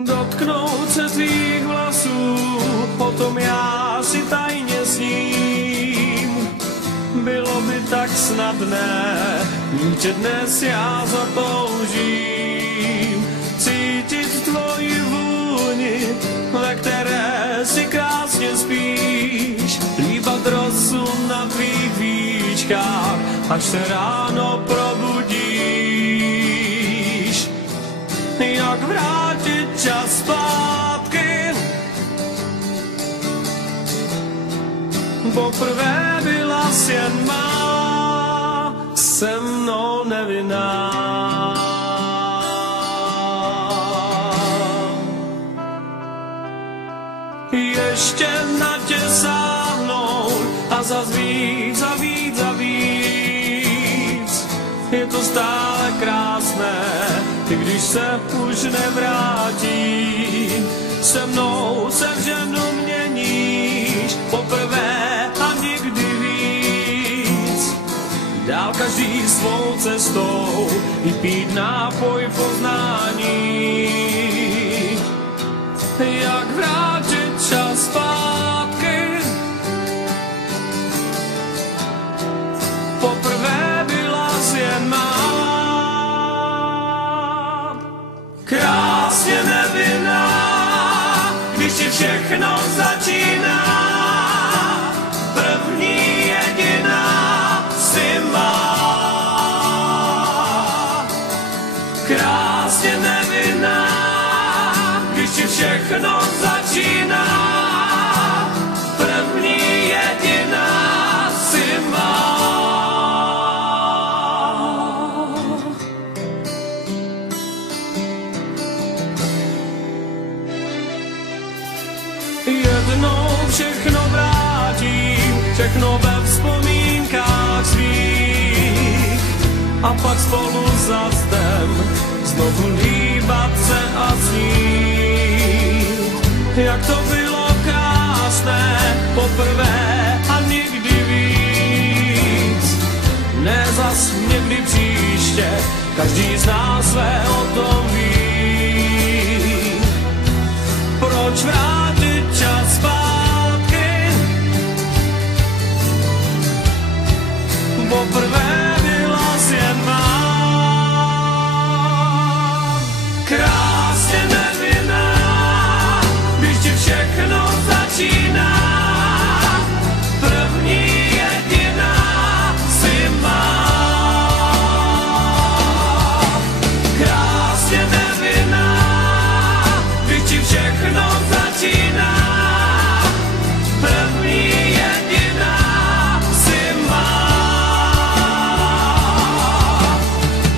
Dotknout se tvých vlasů, o tom já si tajně sním. Bylo by tak snadné, že dnes já zatoužím. Cítit tvoji vůni, ve které si krásně spíš. Líbat rosu na tvých víčkách, až se ráno probudíš. Jak vrátit čas zpátky? Poprvé byla jsi jen má, se mnou nevinná. Ještě na tě sáhnout a zas víc a víc a víc. Je to stále krásné, i když se už nevrátí. Se mnou se v ženu měníš, poprvé a nikdy víc. Dál každý svou cestou, i pít nápoj poznání. Jak vrátit čas zpátky? Poprvé byla jsi jen má. Krásně nevinná, když ti všechno začíná. První jediná si má. Krásně nevinná, když ti všechno začíná. První jediná si má. Jednou všechno vrátím, všechno ve vzpomínkách svých. A pak spolu za zdem znovu líbat se a snít. Jak to bylo krásné, poprvé a nikdy víc. Ne zas někdy příště, každý z nás své o tom ví. Proč vrátit čas zpátky? Poprvé byla jsi jen má. Krásně nevinná, když ti všechno začíná. První jediná si má. Krásně nevinná, když ti všechno začíná. První jediná si má.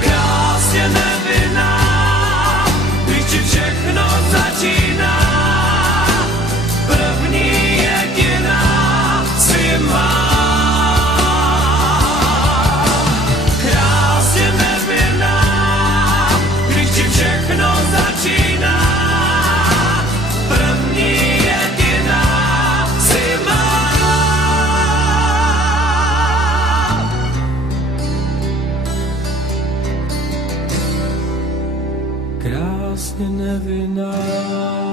Krásně nevinná, když ti všechno začíná. První jediná si má. Krásně nevinná, když ti všechno začíná. První jediná si má. Krásně nevinná.